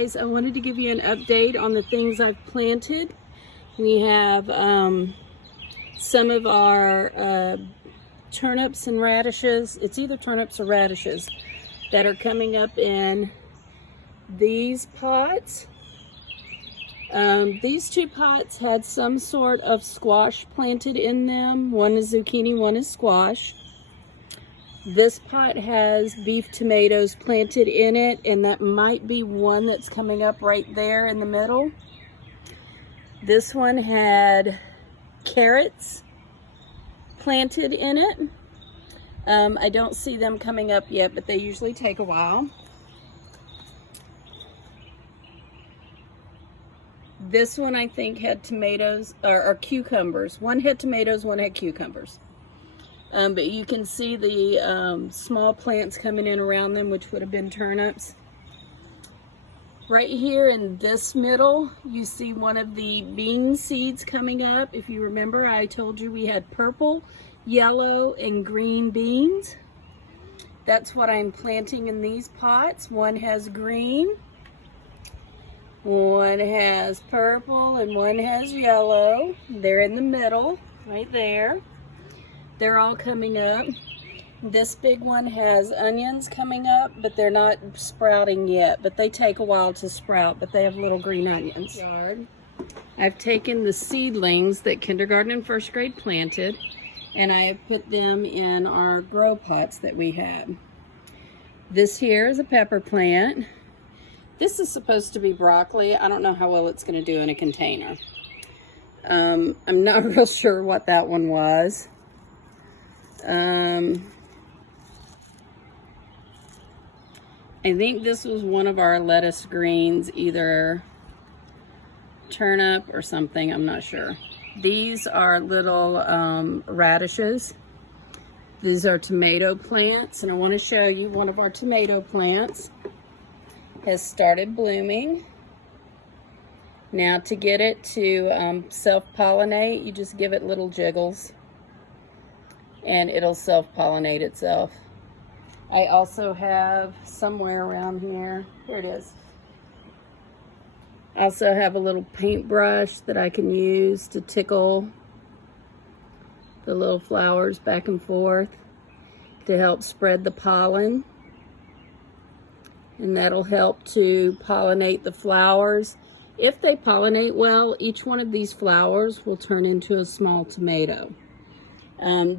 Guys, I wanted to give you an update on the things I've planted. We have some of our turnips and radishes. It's either turnips or radishes that are coming up in these pots. These two pots had some sort of squash planted in them. One is zucchini, one is squash. This pot has beef tomatoes planted in it, and that might be one that's coming up right there in the middle. This one had carrots planted in it. I don't see them coming up yet, but they usually take a while. This one I think had tomatoes or cucumbers. One had tomatoes, one had cucumbers. But you can see the small plants coming in around them, which would have been turnips. Right here in this middle, you see one of the bean seeds coming up. If you remember, I told you we had purple, yellow, and green beans. That's what I'm planting in these pots. One has green, one has purple, and one has yellow. They're in the middle, right there. They're all coming up. This big one has onions coming up, but they're not sprouting yet, but they take a while to sprout, but they have little green onions. I've taken the seedlings that kindergarten and first grade planted, and I have put them in our grow pots that we had. This here is a pepper plant. This is supposed to be broccoli. I don't know how well it's going to do in a container. I'm not real sure what that one was. I think this was one of our lettuce greens, either turnip or something, I'm not sure. These are little radishes. These are tomato plants, and I want to show you one of our tomato plants has started blooming. Now to get it to self-pollinate, you just give it little jiggles and it'll self-pollinate itself. I also have somewhere around here it is. I also have a little paintbrush that I can use to tickle the little flowers back and forth to help spread the pollen. And that'll help to pollinate the flowers. If they pollinate well, each one of these flowers will turn into a small tomato.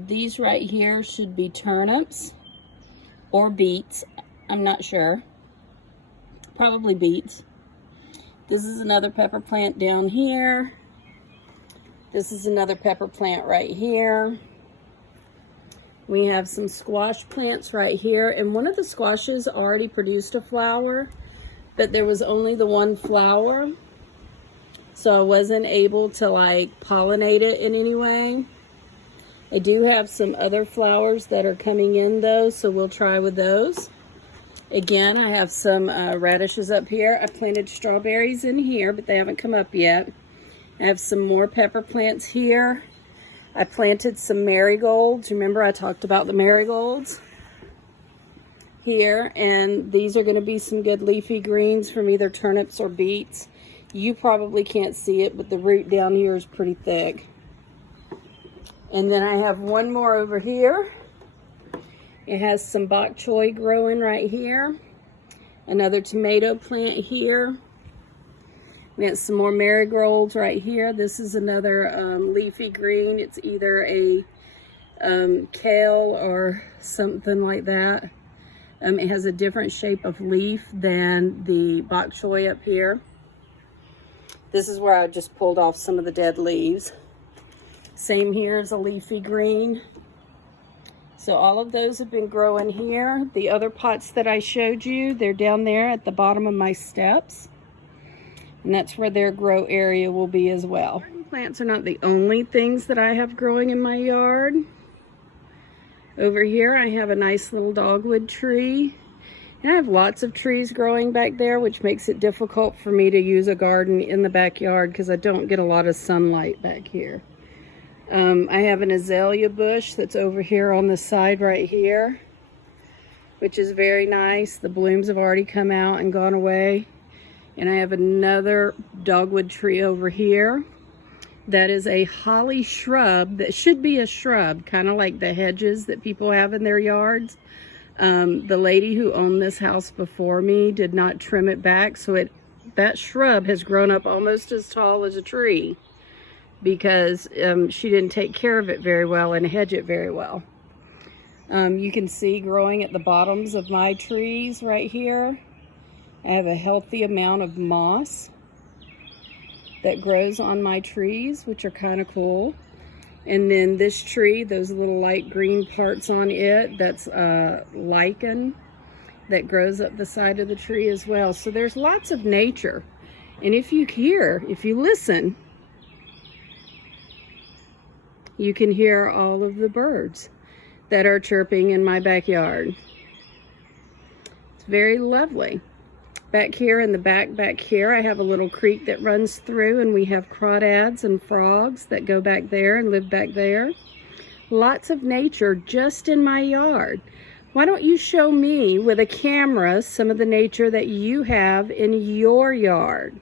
These right here should be turnips or beets. I'm not sure. Probably beets. This is another pepper plant down here. This is another pepper plant right here. We have some squash plants right here, and one of the squashes already produced a flower, but there was only the one flower, so I wasn't able to like pollinate it in any way. I do have some other flowers that are coming in though, so we'll try with those. Again, I have some radishes up here. I planted strawberries in here, but they haven't come up yet. I have some more pepper plants here. I planted some marigolds. Remember I talked about the marigolds here, and these are going to be some good leafy greens from either turnips or beets. You probably can't see it, but the root down here is pretty thick. And then I have one more over here. It has some bok choy growing right here. Another tomato plant here. We have some more marigolds right here. This is another leafy green. It's either a kale or something like that. It has a different shape of leaf than the bok choy up here. This is where I just pulled off some of the dead leaves. Same here is a leafy green. So all of those have been growing here. The other pots that I showed you, they're down there at the bottom of my steps. And that's where their grow area will be as well. Garden plants are not the only things that I have growing in my yard. Over here I have a nice little dogwood tree. And I have lots of trees growing back there, which makes it difficult for me to use a garden in the backyard because I don't get a lot of sunlight back here. I have an azalea bush that's over here on the side right here, which is very nice. The blooms have already come out and gone away. And I have another dogwood tree over here. That is a holly shrub that should be a shrub, kind of like the hedges that people have in their yards. The lady who owned this house before me did not trim it back, so that shrub has grown up almost as tall as a tree because she didn't take care of it very well and hedge it very well. You can see growing at the bottoms of my trees right here, I have a healthy amount of moss that grows on my trees, which are kind of cool. And then this tree, those little light green parts on it, that's lichen that grows up the side of the tree as well. So there's lots of nature. And if you listen, you can hear all of the birds that are chirping in my backyard. It's very lovely. Back here in the back here, I have a little creek that runs through, and we have crawdads and frogs that go back there and live back there. Lots of nature just in my yard. Why don't you show me with a camera some of the nature that you have in your yard?